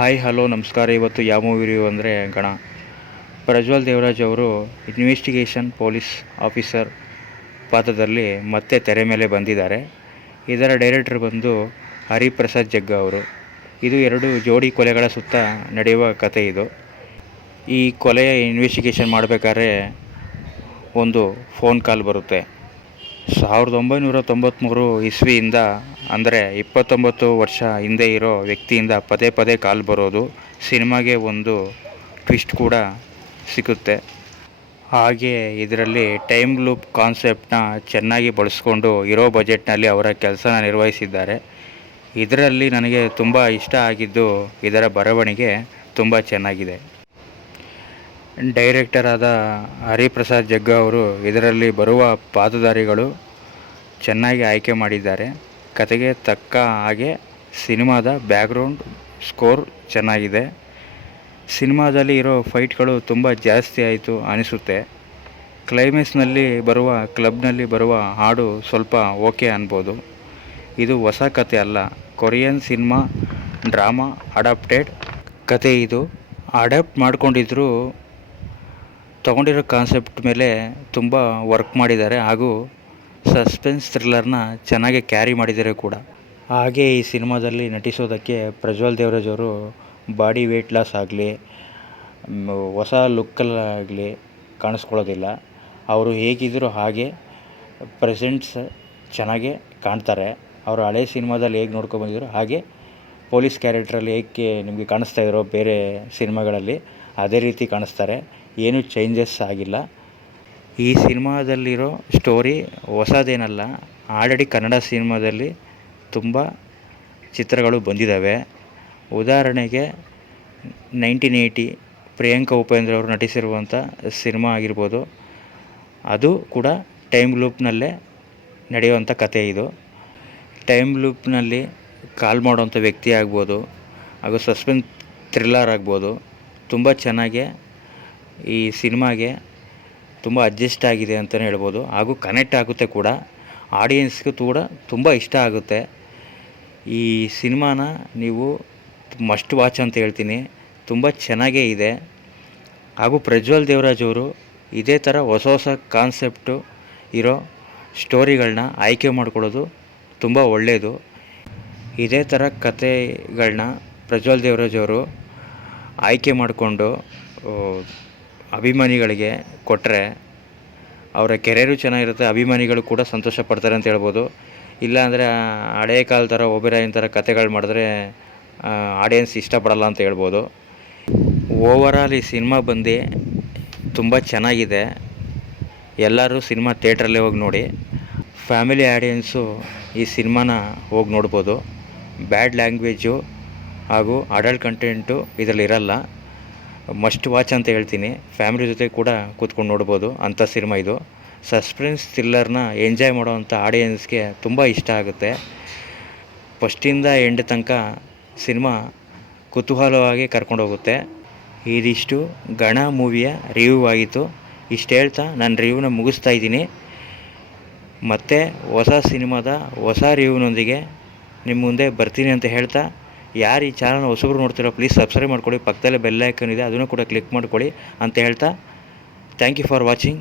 Hi hello ನಮಸ್ಕಾರ. ಇವತ್ತು ಯಾವ ಮೂವಿ ರಿವ್ಯೂ ಅಂದರೆ ಪ್ರಜ್ವಲ್ ದೇವರಾಜ್ ಅವರು ಇನ್ವೆಸ್ಟಿಗೇಷನ್ ಪೊಲೀಸ್ ಆಫೀಸರ್ ಪಾತ್ರದಲ್ಲಿ ಮತ್ತೆ ತೆರೆ ಮೇಲೆ ಬಂದಿದ್ದಾರೆ. ಇದರ ಡೈರೆಕ್ಟರ್ ಬಂದು ಹರಿಪ್ರಸಾದ್ ಜಗ್ಗ ಅವರು. ಇದು ಎರಡು ಜೋಡಿ ಕೊಲೆಗಳ ಸುತ್ತ ನಡೆಯುವ ಕತೆ. ಇದು ಈ ಕೊಲೆಯ ಇನ್ವೆಸ್ಟಿಗೇಷನ್ ಮಾಡಬೇಕಾದ್ರೆ ಒಂದು ಫೋನ್ ಕಾಲ್ ಬರುತ್ತೆ. 1993 ಇಸ್ವಿಯಿಂದ ಅಂದರೆ 29 ವರ್ಷ ಹಿಂದೆ ಇರೋ ವ್ಯಕ್ತಿಯಿಂದ ಪದೇ ಪದೇ ಕಾಲ್ ಬರೋದು. ಸಿನಿಮಾಗೆ ಒಂದು ಟ್ವಿಸ್ಟ್ ಕೂಡ ಸಿಗುತ್ತೆ. ಹಾಗೆ ಇದರಲ್ಲಿ ಟೈಮ್ ಲೂಪ್ ಕಾನ್ಸೆಪ್ಟನ್ನ ಚೆನ್ನಾಗಿ ಬಳಸ್ಕೊಂಡು ಇರೋ ಬಜೆಟ್ನಲ್ಲಿ ಅವರ ಕೆಲಸನ ನಿರ್ವಹಿಸಿದ್ದಾರೆ. ಇದರಲ್ಲಿ ನನಗೆ ತುಂಬ ಇಷ್ಟ ಆಗಿದ್ದು ಇದರ ಬರವಣಿಗೆ ತುಂಬ ಚೆನ್ನಾಗಿದೆ. ಡೈರೆಕ್ಟರ್ ಆದ ಹರಿಪ್ರಸಾದ್ ಜಗ್ಗ ಅವರು ಇದರಲ್ಲಿ ಬರುವ ಪಾತ್ರಧಾರಿಗಳು ಚೆನ್ನಾಗಿ ಆಯ್ಕೆ ಮಾಡಿದ್ದಾರೆ. ಕತೆಗೆ ತಕ್ಕ ಹಾಗೆ ಸಿನಿಮಾದ ಬ್ಯಾಕ್ಗ್ರೌಂಡ್ ಸ್ಕೋರ್ ಚೆನ್ನಾಗಿದೆ. ಸಿನಿಮಾದಲ್ಲಿ ಇರೋ ಫೈಟ್ಗಳು ತುಂಬ ಜಾಸ್ತಿ ಆಯಿತು ಅನಿಸುತ್ತೆ. ಕ್ಲೈಮ್ಯಾಕ್ಸ್ನಲ್ಲಿ ಕ್ಲಬ್ನಲ್ಲಿ ಬರುವ ಹಾಡು ಸ್ವಲ್ಪ ಓಕೆ ಅನ್ಬೋದು. ಇದು ಹೊಸ ಕತೆ ಅಲ್ಲ, ಕೊರಿಯನ್ ಸಿನಿಮಾ ಡ್ರಾಮಾ ಅಡಾಪ್ಟೆಡ್ ಕತೆ. ಇದು ಅಡಾಪ್ಟ್ ಮಾಡ್ಕೊಂಡಿದ್ರು ತಗೊಂಡಿರೋ ಕಾನ್ಸೆಪ್ಟ್ ಮೇಲೆ ತುಂಬ ವರ್ಕ್ ಮಾಡಿದ್ದಾರೆ ಹಾಗೂ ಸಸ್ಪೆನ್ಸ್ ಥ್ರಿಲ್ಲರ್ನ ಚೆನ್ನಾಗಿ ಕ್ಯಾರಿ ಮಾಡಿದ್ದಾರೆ ಕೂಡ. ಹಾಗೆ ಈ ಸಿನಿಮಾದಲ್ಲಿ ನಟಿಸೋದಕ್ಕೆ ಪ್ರಜ್ವಲ್ ದೇವರಾಜ್ ಅವರು ಬಾಡಿ ವೇಟ್ ಲಾಸ್ ಆಗಲಿ ಹೊಸ ಲುಕ್ಕಲ್ಲಾಗಲಿ ಕಾಣಿಸ್ಕೊಳ್ಳೋದಿಲ್ಲ. ಅವರು ಹೇಗಿದ್ದರೂ ಹಾಗೆ ಪ್ರೆಸೆಂಟ್ಸ್ ಚೆನ್ನಾಗೇ ಕಾಣ್ತಾರೆ. ಅವರು ಹಳೆ ಸಿನಿಮಾದಲ್ಲಿ ಹೇಗೆ ನೋಡ್ಕೊಬಂದಿದ್ರು ಹಾಗೆ ಪೊಲೀಸ್ ಕ್ಯಾರೆಕ್ಟ್ರಲ್ಲಿ ಹೇಗೆ ನಿಮಗೆ ಕಾಣಿಸ್ತಾ ಇದ್ರೋ ಬೇರೆ ಸಿನಿಮಾಗಳಲ್ಲಿ ಅದೇ ರೀತಿ ಕಾಣಿಸ್ತಾರೆ. ಏನೂ ಚೇಂಜಸ್ ಆಗಿಲ್ಲ. ಈ ಸಿನಿಮಾದಲ್ಲಿರೋ ಸ್ಟೋರಿ ಹೊಸದೇನಲ್ಲ. ಆಲ್ರೆಡಿ ಕನ್ನಡ ಸಿನಿಮಾದಲ್ಲಿ ತುಂಬ ಚಿತ್ರಗಳು ಬಂದಿದ್ದಾವೆ. ಉದಾಹರಣೆಗೆ 1980 ಪ್ರಿಯಾಂಕಾ ಉಪೇಂದ್ರ ಅವರು ನಟಿಸಿರುವಂಥ ಸಿನಿಮಾ ಆಗಿರ್ಬೋದು. ಅದು ಕೂಡ ಟೈಮ್ ಲೂಪ್ನಲ್ಲೇ ನಡೆಯುವಂಥ ಕತೆ. ಇದು ಟೈಮ್ ಲೂಪ್ನಲ್ಲಿ ಕಾಲ್ ಮಾಡೋವಂಥ ವ್ಯಕ್ತಿ ಆಗ್ಬೋದು ಹಾಗೂ ಸಸ್ಪೆನ್ಸ್ ಥ್ರಿಲ್ಲರ್ ಆಗ್ಬೋದು. ತುಂಬ ಚೆನ್ನಾಗಿ ಈ ಸಿನಿಮಾಗೆ ತುಂಬ ಅಡ್ಜಸ್ಟ್ ಆಗಿದೆ ಅಂತಲೇ ಹೇಳ್ಬೋದು ಹಾಗೂ ಕನೆಕ್ಟ್ ಆಗುತ್ತೆ ಕೂಡ. ಆಡಿಯನ್ಸ್ಗೂ ಕೂಡ ತುಂಬ ಇಷ್ಟ ಆಗುತ್ತೆ. ಈ ಸಿನಿಮಾನ ನೀವು ಮಸ್ಟ್ ವಾಚ್ ಅಂತ ಹೇಳ್ತೀನಿ. ತುಂಬ ಚೆನ್ನಾಗೇ ಇದೆ ಹಾಗೂ ಪ್ರಜ್ವಲ್ ದೇವರಾಜ್ ಅವರು ಇದೇ ಥರ ಹೊಸ ಹೊಸ ಕಾನ್ಸೆಪ್ಟು ಇರೋ ಸ್ಟೋರಿಗಳನ್ನ ಆಯ್ಕೆ ಮಾಡ್ಕೊಳ್ಳೋದು ತುಂಬ ಒಳ್ಳೆಯದು. ಇದೇ ಥರ ಕತೆಗಳನ್ನ ಪ್ರಜ್ವಲ್ ದೇವರಾಜ್ ಅವರು ಆಯ್ಕೆ ಮಾಡಿಕೊಂಡು ಅಭಿಮಾನಿಗಳಿಗೆ ಕೊಟ್ಟರೆ ಅವರ ಕೆರಿಯರು ಚೆನ್ನಾಗಿರುತ್ತೆ. ಅಭಿಮಾನಿಗಳು ಕೂಡ ಸಂತೋಷ ಪಡ್ತಾರೆ ಅಂತ ಹೇಳ್ಬೋದು. ಇಲ್ಲಾಂದರೆ ಹಳೆಯ ಕಾಲ ಥರ ಒಬೆರಾಯನ್ ಥರ ಕತೆಗಳು ಮಾಡಿದ್ರೆ ಆಡಿಯನ್ಸ್ ಇಷ್ಟಪಡಲ್ಲ ಅಂತ ಹೇಳ್ಬೋದು. ಓವರಾಲ್ ಈ ಸಿನಿಮಾ ಬಂದು ತುಂಬ ಚೆನ್ನಾಗಿದೆ. ಎಲ್ಲರೂ ಸಿನಿಮಾ ಥಿಯೇಟ್ರಲ್ಲೇ ಹೋಗಿ ನೋಡಿ. ಫ್ಯಾಮಿಲಿ ಆಡಿಯನ್ಸು ಈ ಸಿನಿಮಾನ ಹೋಗಿ ನೋಡ್ಬೋದು. ಬ್ಯಾಡ್ ಲ್ಯಾಂಗ್ವೇಜು ಹಾಗೂ ಅಡಲ್ಟ್ ಕಂಟೆಂಟು ಇದರಲ್ಲಿ ಇರಲ್ಲ. ಮಸ್ಟ್ ವಾಚ್ ಅಂತ ಹೇಳ್ತೀನಿ. ಫ್ಯಾಮಿಲಿ ಜೊತೆ ಕೂಡ ಕೂತ್ಕೊಂಡು ನೋಡ್ಬೋದು ಅಂಥ ಸಿನಿಮಾ ಇದು. ಸಸ್ಪೆನ್ಸ್ ಥ್ರಿಲ್ಲರ್ನ ಎಂಜಾಯ್ ಮಾಡೋವಂಥ ಆಡಿಯನ್ಸ್ಗೆ ತುಂಬ ಇಷ್ಟ ಆಗುತ್ತೆ. ಫಸ್ಟಿಂದ ಎಂಡ್ ತನಕ ಸಿನಿಮಾ ಕುತೂಹಲವಾಗಿ ಕರ್ಕೊಂಡೋಗುತ್ತೆ. ಇದಿಷ್ಟು ಮೂವಿಯ ರಿವ್ಯೂ ಆಗಿತ್ತು. ಇಷ್ಟು ಹೇಳ್ತಾ ನಾನು ರಿವ್ಯೂನ ಮುಗಿಸ್ತಾ ಇದ್ದೀನಿ. ಮತ್ತು ಹೊಸ ಸಿನಿಮಾದ ಹೊಸ ರಿವ್ಯೂನೊಂದಿಗೆ ನಿಮ್ಮ ಮುಂದೆ ಬರ್ತೀನಿ ಅಂತ ಹೇಳ್ತಾ, ಯಾರು ಈ ಚಾನಲ್ನ ಹೊಸಬ್ರು ನೋಡ್ತಿರೋ ಪ್ಲೀಸ್ ಸಬ್ಸ್ಕ್ರೈಬ್ ಮಾಡ್ಕೊಳ್ಳಿ. ಪಕ್ಕದಲ್ಲೇ ಬೆಲ್ ಐಕನ್ ಇದೆ, ಅದನ್ನು ಕೂಡ ಕ್ಲಿಕ್ ಮಾಡ್ಕೊಳ್ಳಿ ಅಂತ ಹೇಳ್ತಾ ಥ್ಯಾಂಕ್ ಯು ಫಾರ್ ವಾಚಿಂಗ್.